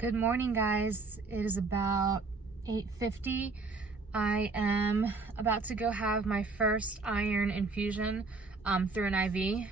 Good morning, guys. It is about 8:50. I am about to go have my first iron infusion through an IV.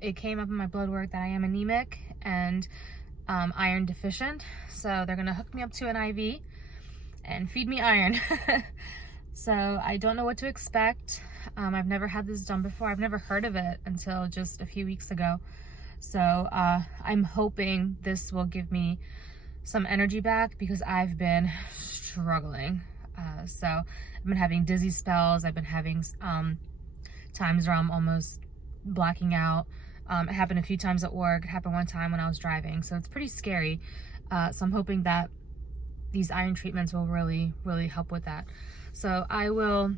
It came up in my blood work that I am anemic and iron deficient. So they're gonna hook me up to an IV and feed me iron. So I don't know what to expect. I've never had this done before. I've never heard of it until just a few weeks ago. So I'm hoping this will give me some energy back because I've been struggling. So I've been having dizzy spells. I've been having times where I'm almost blacking out. It happened a few times at work. It happened one time when I was driving. So it's pretty scary. So I'm hoping that these iron treatments will really help with that. So I will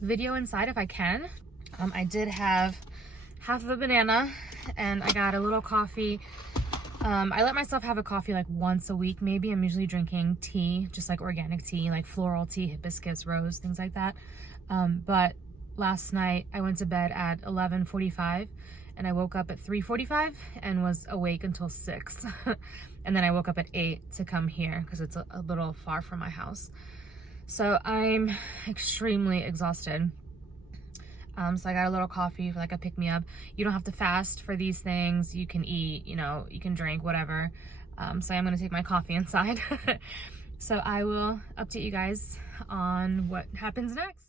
video inside if I can. I did have half of a banana and I got a little coffee. I let myself have a coffee like once a week maybe. I'm usually drinking tea, just like organic tea, like floral tea, hibiscus, rose, things like that. But last night I went to bed at 11:45 and I woke up at 3:45 and was awake until 6. And then I woke up at 8 to come here because it's a little far from my house. So I'm extremely exhausted. So I got a little coffee for like a pick-me-up. You don't have to fast for these things. You can eat, you can drink, whatever. So I'm gonna take my coffee inside. So I will update you guys on what happens next.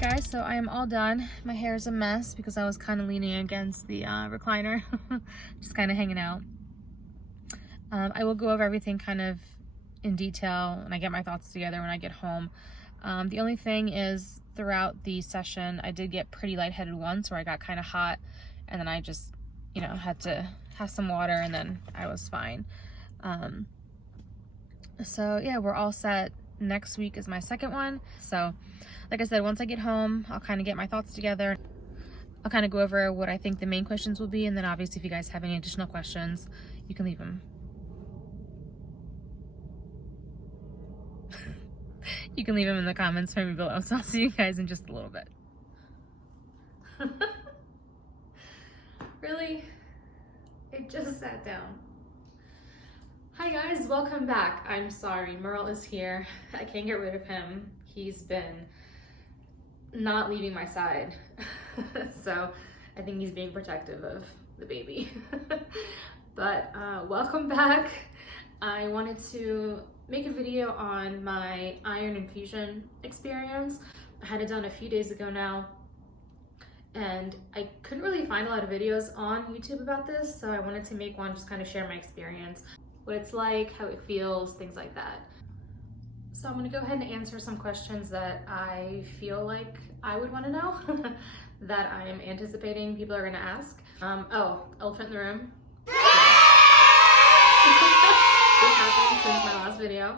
Guys, so I am all done. My hair is a mess because I was kind of leaning against the recliner, just kind of hanging out. I will go over everything kind of in detail and I get my thoughts together when I get home. The only thing is throughout the session, I did get pretty lightheaded once where I got kind of hot and then I just, had to have some water and then I was fine. So yeah, we're all set. Next week is my second one. So like I said, once I get home, I'll kind of get my thoughts together. I'll kind of go over what I think the main questions will be. And then obviously if you guys have any additional questions, you can leave them. You can leave them in the comments for me below. So I'll see you guys in just a little bit. Really? It just sat down. Hi guys, welcome back. I'm sorry, Merle is here. I can't get rid of him. He's been not leaving my side. So I think he's being protective of the baby. But welcome back. I wanted to make a video on my iron infusion experience. I had it done a few days ago now and I couldn't really find a lot of videos on YouTube about this, so I wanted to make one, just kind of share my experience, what it's like, how it feels, things like that. So I'm gonna go ahead and answer some questions that I feel like I would wanna know, that I'm anticipating people are gonna ask. Oh, elephant in the room. This happened since my last video.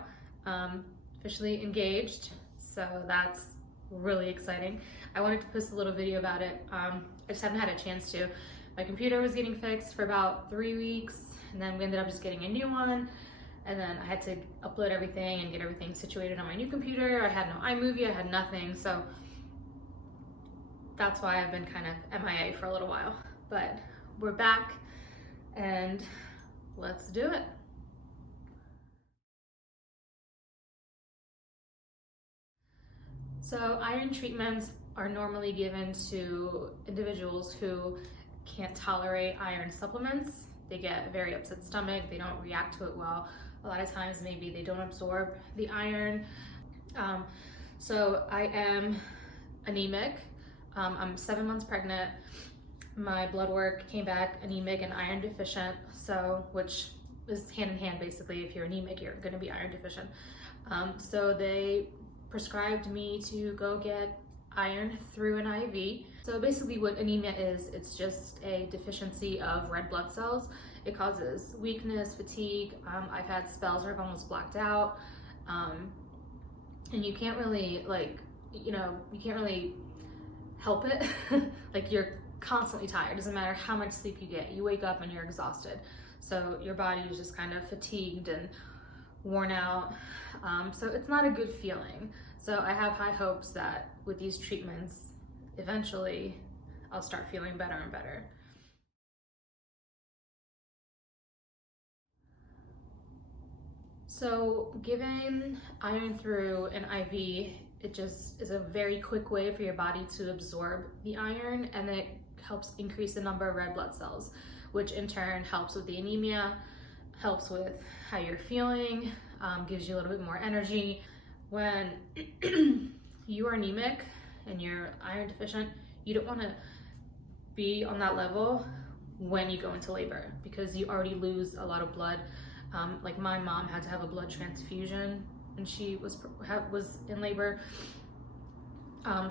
Officially engaged, so that's really exciting. I wanted to post a little video about it. I just haven't had a chance to. My computer was getting fixed for about 3 weeks, and then we ended up just getting a new one. And then I had to upload everything and get everything situated on my new computer. I had no iMovie, I had nothing. So that's why I've been kind of MIA for a little while. But we're back and let's do it. So iron treatments are normally given to individuals who can't tolerate iron supplements. They get a very upset stomach, they don't react to it well. A lot of times maybe they don't absorb the iron. So I am anemic. I'm 7 months pregnant. My blood work came back anemic and iron deficient. So, which is hand in hand basically. If you're anemic, you're going to be iron deficient. So they prescribed me to go get iron through an IV. So basically what anemia is, it's just a deficiency of red blood cells. It causes weakness, fatigue. I've had spells where I've almost blacked out. And you can't really you can't really help it. Like, you're constantly tired. Doesn't matter how much sleep you get. You wake up and you're exhausted. So your body is just kind of fatigued and worn out. So it's not a good feeling. So I have high hopes that with these treatments, eventually I'll start feeling better and better. So giving iron through an IV, it just is a very quick way for your body to absorb the iron, and it helps increase the number of red blood cells, which in turn helps with the anemia, helps with how you're feeling, gives you a little bit more energy. When you are anemic and you're iron deficient, you don't want to be on that level when you go into labor, because you already lose a lot of blood. Like, my mom had to have a blood transfusion when she was in labor.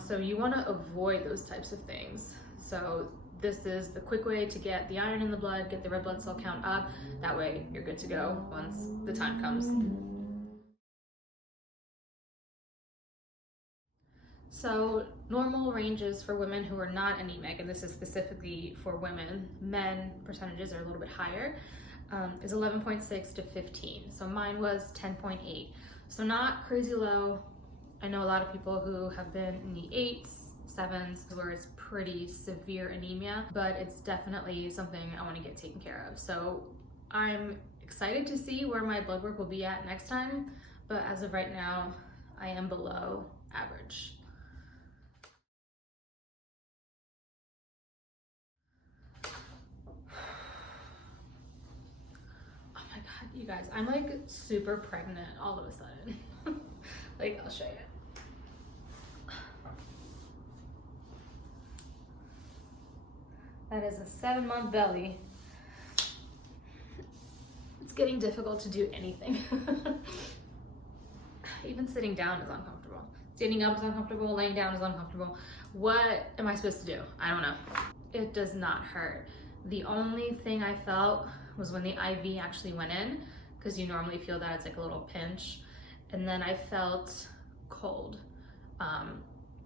So you want to avoid those types of things. So this is the quick way to get the iron in the blood, get the red blood cell count up. That way you're good to go once the time comes. So normal ranges for women who are not anemic, and this is specifically for women, men percentages are a little bit higher, is 11.6 to 15. So mine was 10.8. So not crazy low. I know a lot of people who have been in the 8s, 7s, where it's pretty severe anemia, but it's definitely something I want to get taken care of. So I'm excited to see where my blood work will be at next time, but as of right now, I am below average. You guys, I'm like super pregnant all of a sudden. Like, I'll show you. That is a 7-month belly. It's getting difficult to do anything. Even sitting down is uncomfortable. Standing up is uncomfortable, laying down is uncomfortable. What am I supposed to do? I don't know. It does not hurt. The only thing I felt was when the IV actually went in, because you normally feel that it's like a little pinch, and then I felt cold.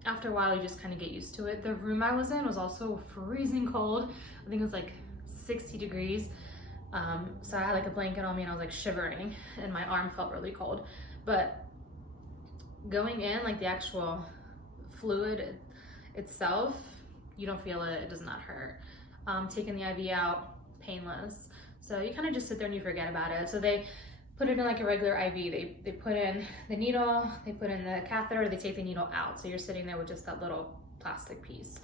After a while, you just kind of get used to it. The room I was in was also freezing cold. I think it was like 60 degrees. So I had like a blanket on me and I was like shivering, and my arm felt really cold. But going in, like the actual fluid itself, you don't feel it, it does not hurt. Taking the IV out, painless. So you kind of just sit there and you forget about it. So they put it in like a regular IV. They put in the needle, they put in the catheter, they take the needle out. So you're sitting there with just that little plastic piece.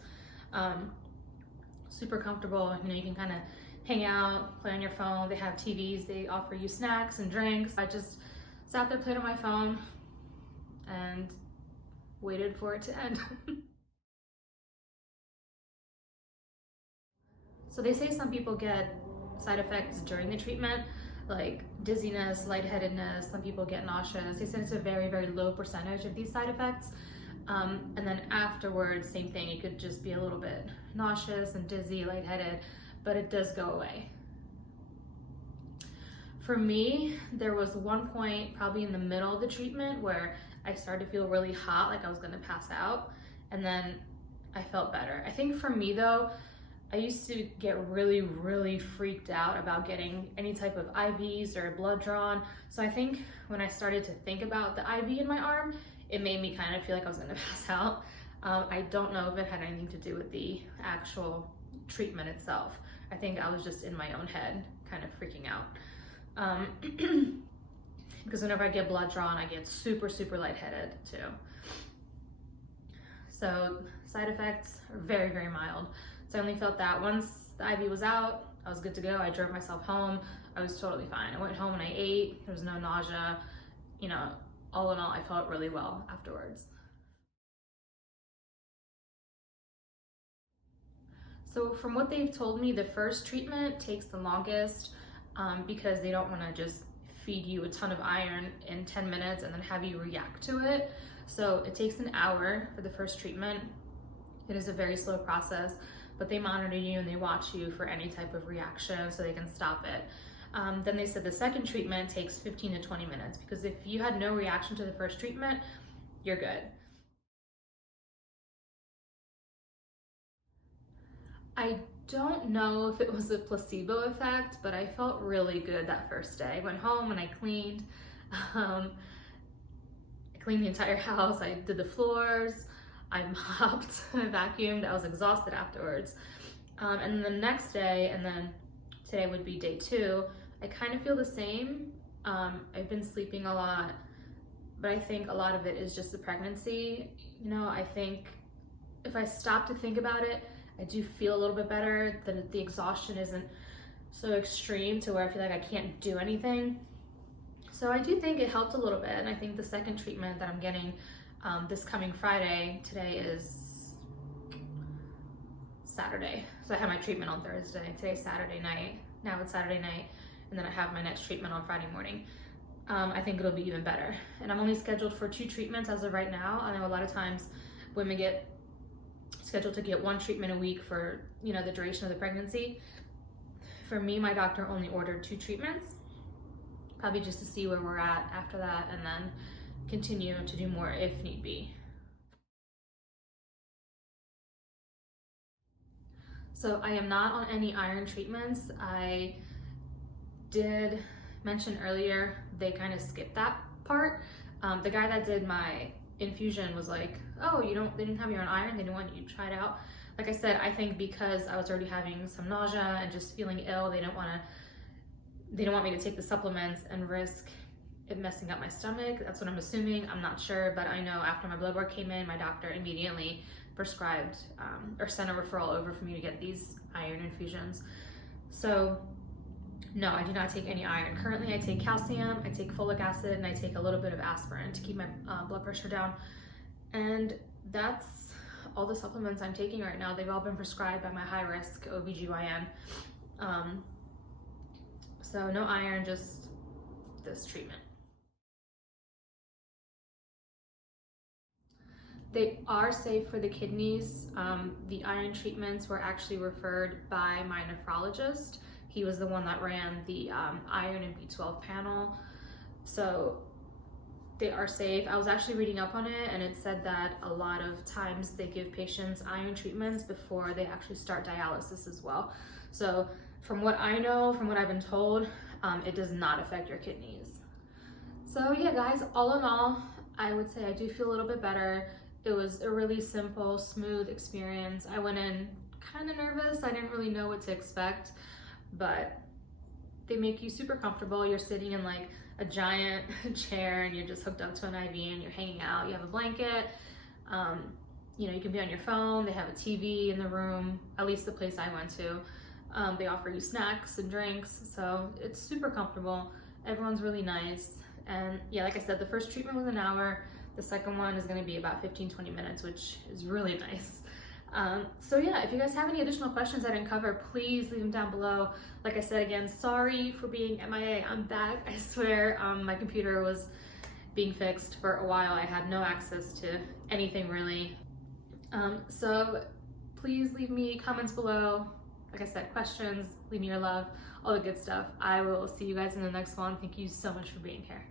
Super comfortable. You know, you can kind of hang out, play on your phone. They have TVs, they offer you snacks and drinks. I just sat there, played on my phone, and waited for it to end. So they say some people get side effects during the treatment, like dizziness, lightheadedness, some people get nauseous. They said it's a very, very low percentage of these side effects. And then afterwards, same thing, it could just be a little bit nauseous and dizzy, lightheaded, but it does go away. For me, there was one point probably in the middle of the treatment where I started to feel really hot, like I was gonna pass out, and then I felt better. I think for me though, I used to get really, really freaked out about getting any type of IVs or blood drawn. So I think when I started to think about the IV in my arm, it made me kind of feel like I was gonna pass out. I don't know if it had anything to do with the actual treatment itself. I think I was just in my own head, kind of freaking out. Because whenever I get blood drawn, I get super, super lightheaded too. So side effects are very, very mild. So I only felt that. Once the IV was out, I was good to go. I drove myself home. I was totally fine. I went home and I ate. There was no nausea. You know, all in all, I felt really well afterwards. So from what they've told me, the first treatment takes the longest. because they don't want to just feed you a ton of iron in 10 minutes and then have you react to it. So it takes an hour for the first treatment. It is a very slow process, but they monitor you and they watch you for any type of reaction so they can stop it. Then they said the second treatment takes 15 to 20 minutes, because if you had no reaction to the first treatment, you're good. I don't know if it was a placebo effect, but I felt really good that first day. I went home and I cleaned. I cleaned the entire house. I did the floors. I mopped, I vacuumed. I was exhausted afterwards. And then the next day, and then today would be day 2, I kind of feel the same. I've been sleeping a lot, but I think a lot of it is just the pregnancy. You know, I think if I stop to think about it, I do feel a little bit better, that the exhaustion isn't so extreme to where I feel like I can't do anything. So I do think it helped a little bit, and I think the second treatment that I'm getting this coming Friday, today is Saturday, so I had my treatment on Thursday, today's Saturday night, now it's Saturday night, and then I have my next treatment on Friday morning. I think it'll be even better. And I'm only scheduled for 2 treatments as of right now. I know a lot of times women get scheduled to get 1 treatment a week for, you know, the duration of the pregnancy. For me, my doctor only ordered 2 treatments, probably just to see where we're at after that, and then continue to do more if need be. So I am not on any iron treatments. I did mention earlier, they kind of skipped that part. The guy that did my infusion was like, oh, they didn't have you on iron, they didn't want you to try it out. Like I said, I think because I was already having some nausea and just feeling ill, they don't want me to take the supplements and risk it messing up my stomach. That's what I'm assuming. I'm not sure, but I know after my blood work came in, my doctor immediately prescribed or sent a referral over for me to get these iron infusions. So no, I do not take any iron. Currently I take calcium, I take folic acid, and I take a little bit of aspirin to keep my blood pressure down. And that's all the supplements I'm taking right now. They've all been prescribed by my high-risk OBGYN. So no iron, just this treatment. They are safe for the kidneys. The iron treatments were actually referred by my nephrologist. He was the one that ran the iron and B12 panel. So they are safe. I was actually reading up on it, and it said that a lot of times they give patients iron treatments before they actually start dialysis as well. So from what I know, from what I've been told, it does not affect your kidneys. So yeah, guys, all in all, I would say I do feel a little bit better. It was a really simple, smooth experience. I went in kind of nervous. I didn't really know what to expect, but they make you super comfortable. You're sitting in like a giant chair and you're just hooked up to an IV and you're hanging out. You have a blanket. You know, you can be on your phone. They have a TV in the room, at least the place I went to. They offer you snacks and drinks, so it's super comfortable. Everyone's really nice. And yeah, like I said, the first treatment was an hour. The second one is gonna be about 15-20 minutes, which is really nice. So yeah, if you guys have any additional questions I didn't cover, please leave them down below. Like I said, again, sorry for being MIA. I'm back, I swear. My computer was being fixed for a while. I had no access to anything really. So please leave me comments below. Like I said, questions, leave me your love, all the good stuff. I will see you guys in the next one. Thank you so much for being here.